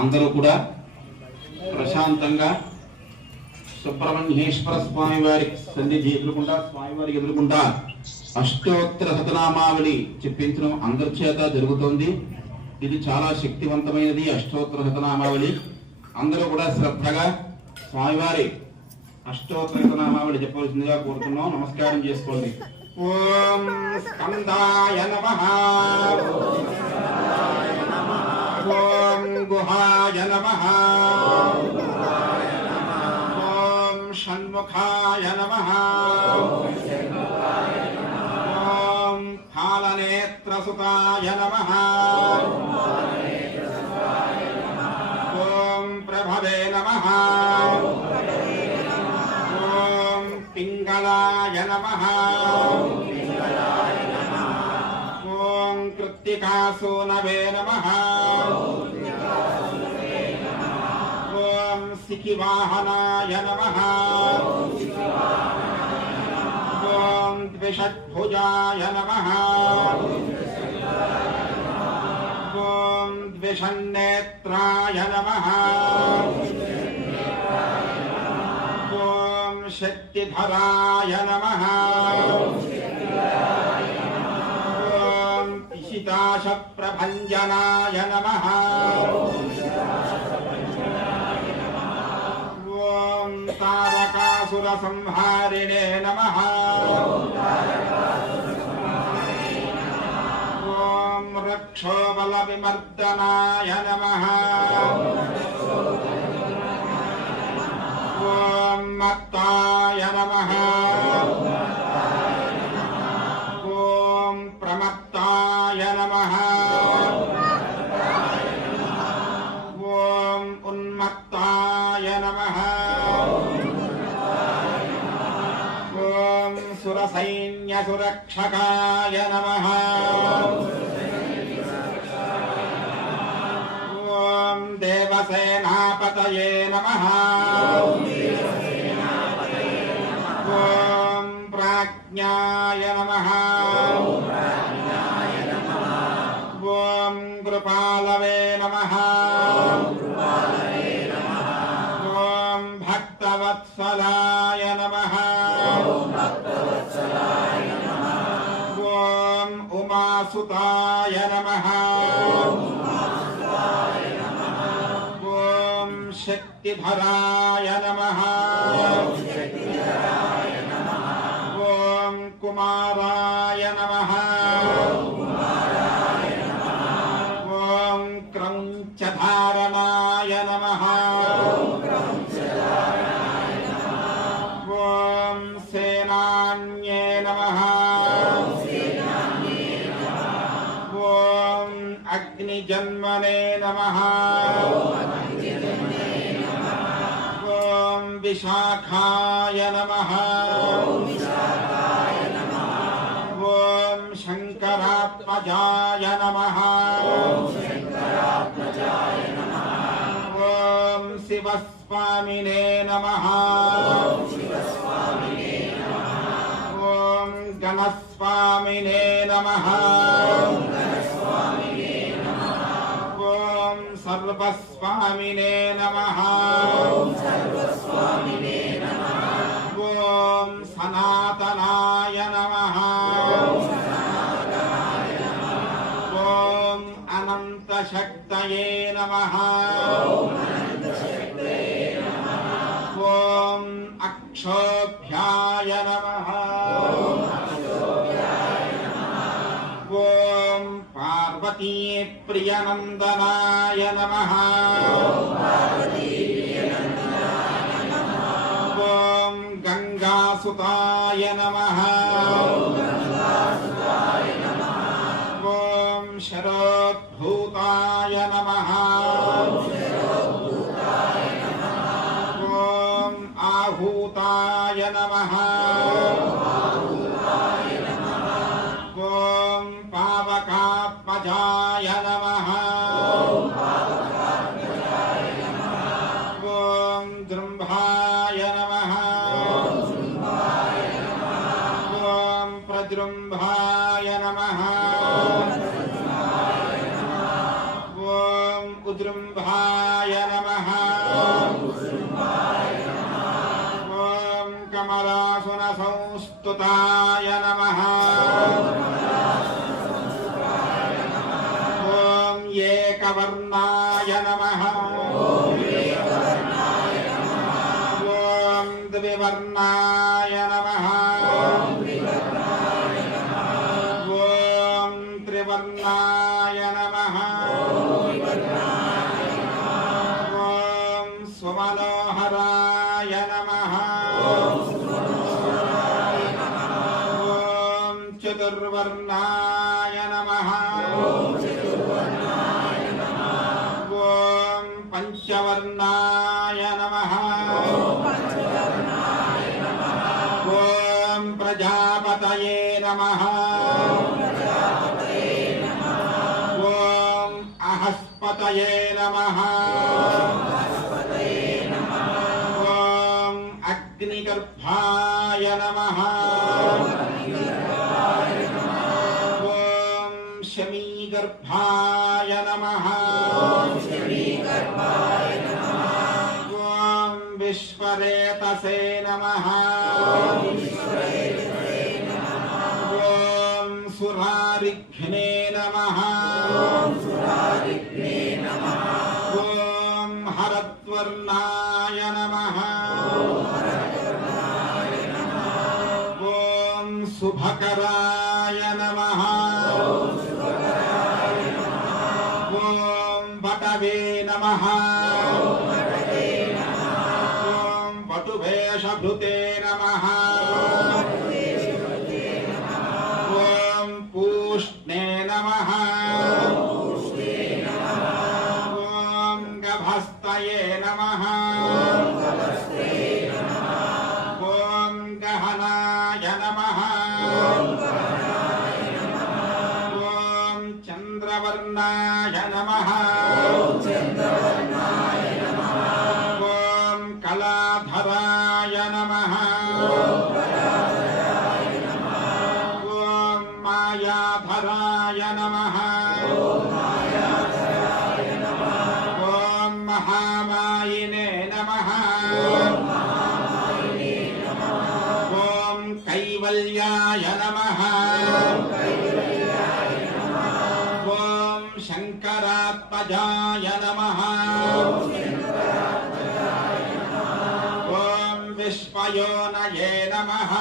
అందరూ కూడా ప్రశాంతంగా సుబ్రహ్మణ్యేశ్వర స్వామి వారి సన్నిధి స్వామివారికి ఎదురుకుంటా అష్టోత్తర శతనామావళి చెప్పించడం అందరి చేత జరుగుతోంది. ఇది చాలా శక్తివంతమైనది అష్టోత్తర శతనామావళి. అందరూ కూడా శ్రద్ధగా స్వామివారి అష్టోత్తర శతనామావళి చెప్పవలసిందిగా కోరుతున్నాం. నమస్కారం చేసుకోండి. ఓం స్కందాయ నమః, ఓం గుహాయ నమః, ఓం షణ్ముఖాయ నమః, ఓం ఫాలనేత్రసుతాయ నమః, ఓం ప్రభవే నమః, ఓం పింగళాయ నమః, ఓం కృత్తికాసూనవే నమః, ఓం సికివాహనాయ నమః, ఓం ద్విషద్భుజాయ నమః, ఓం ద్విషన్నేత్రాయ నమః, ఓం శక్తిధరాయ నమః, ఓం పిశితాశప్రభంజనాయ నమః, ఓం తారకాసుర సంహారిణే నమః, ఓం రక్షోబల విమర్దనాయ నమః, ఓం మత్తాయ నమః, ఓం ప్రమత్తాయ నమః, ఓం ఉన్మత్తాయ నమః, ఓం సురసైన్య సురక్షకాయ నమః, ఓం దేవసేనాపతయే నమః, ఓం ప్రాజ్ఞాయ నమః, ఓం కృపాలవే నమః, ఓం భక్తవత్సలాయ నమః, ఓం ఉమాసుతాయ నమః, ఓం శక్తిధరాయ నమః, ఓం కుమారాయ నమః, ఓం క్రౌంచధారణాయ నమః, ఓం సేనాన్యే నమః, ఓం అగ్నిజన్మనే నమః, ఓం విశాఖాయ నమః, ఓం శంకరాత్మజాయ నమః, ఓం శివస్వామినే నమః, ఓం గణస్వామినే నమః, ఓం సర్వస్వామినే నమః, ఓం సనాతనాయ నమః, ఓం అనంతశక్తయే నమః, ఓం అక్షోభ్యాయ నమః, ఓం పార్వతీ ప్రియనందనాయ నమః, ఓం గంగాసుతాయ నమః, ఓం శరోద్భూతాయ నమః, ఓం ఆహూతాయ నమః, ఓం పావకాత్మజాయ నమః, ఓం దృంభాయ నమః, नमः ॐ उद्रुम्भाय नमः ॐ कमलासुनसंस्तुताय नमः ॐ एकवर्णाय नमः ॐ द्विवर्णाय नमः ॐ त्रिवर्णाय नमः ॐ सुमनोहराय नमः ॐ चतुर्वर्णाय नमः ॐ पंचवर्णाय नमः ॐ प्रजापतये नमः ॐ अहस्पतये नमः ॐ अग्निगर्भाय नमः ॐ शमीगर्भाय नमः ॐ विश्वरेतसे नमः ॐ सुरारिघ्ने नमः ॐ हरद्वर्णाय नमः ॐ शुभकराय नमः ॐ वटवे नमः ॐ वटुवेशभृते नमः ॐ पूष्णे नमः ॐ गभस्तये नमः ॐ गहनाय नमः ॐ चन्द्रवर्णाय नमः ॐ कलाधराय नमः ॐ मायाधराय नमः ॐ महामायिने नमः ॐ कैवल्याय नमः ॐ शङ्करात्मजाय नमः ॐ विश्वयोनये नमः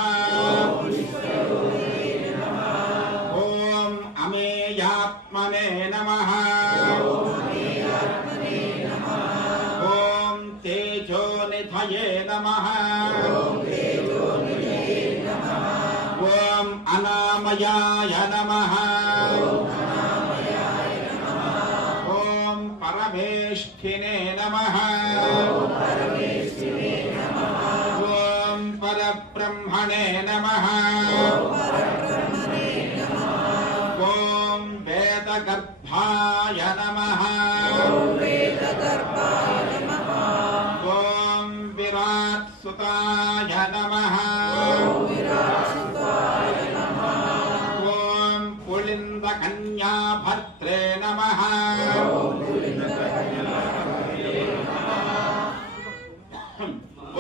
ॐ अमेयात्मने नमः ॐ तेजोनिधये नमः ॐ अनामयाय नमः ॐ परमेष्ठिने नमः ॐ परब्रह्मणे नमः ॐ वेदगर्भाय नमः ॐ विराट्सुताय नमः ॐ पुलिन्दकन्याभर्त्रे नमः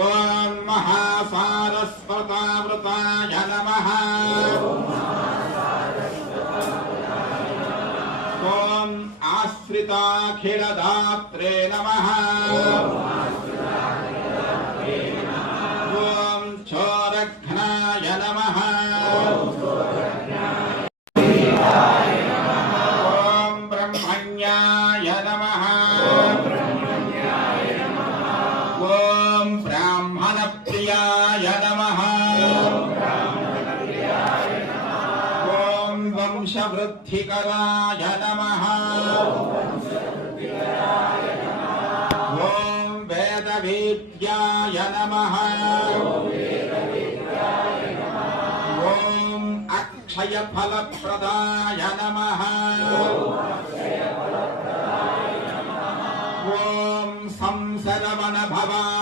ॐ महासारस्वतावृताय नमः ॐ आश्रिताखिलदात्रे नमः ॐ चोरघ्नाय नमः ॐ ब्रह्मण्याय नमः ॐ ब्राह्मणप्रियाय नमः ॐ वंशवृद्धिकराय नमः ॐ वेदवेद्याय नमः ॐ अक्षयफलप्रदाय नमः ॐ संसरवनभवाय